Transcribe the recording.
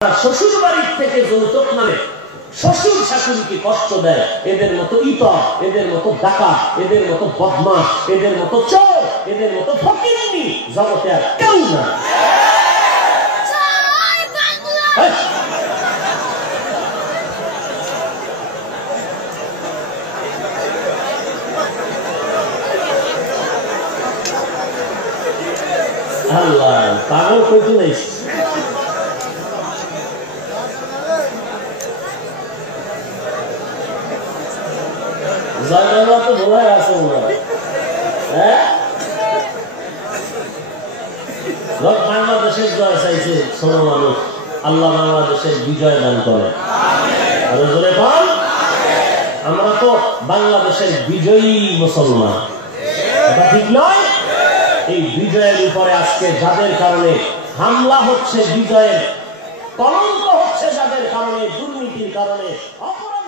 শ্বশুর বাড়ির থেকে যৌতুক নামে শ্বশুর শাশুড়িকে কষ্ট দেয়, এদের মতো ইতর, এদের মতো ডাকাত, এদের মতো বদমাশ, এদের মতো চোর, এদের মতো ফকিন্নি জগতে আর কেউ না। আল্লাহ পাগল কইতে নাই। বাংলাদেশের জয় চাইছে ছোট মানুষ, আল্লাহ বাংলাদেশের বিজয় দান করে। আমরা তো বাংলাদেশের বিজয়ী মুসলমান, এটা ঠিক নয়? এই বিজয়ের উপরে আজকে যাদের কারণে হামলা হচ্ছে, বিজয়ের কলঙ্ক হচ্ছে যাদের কারণে, দুর্নীতির কারণে, অপরাধ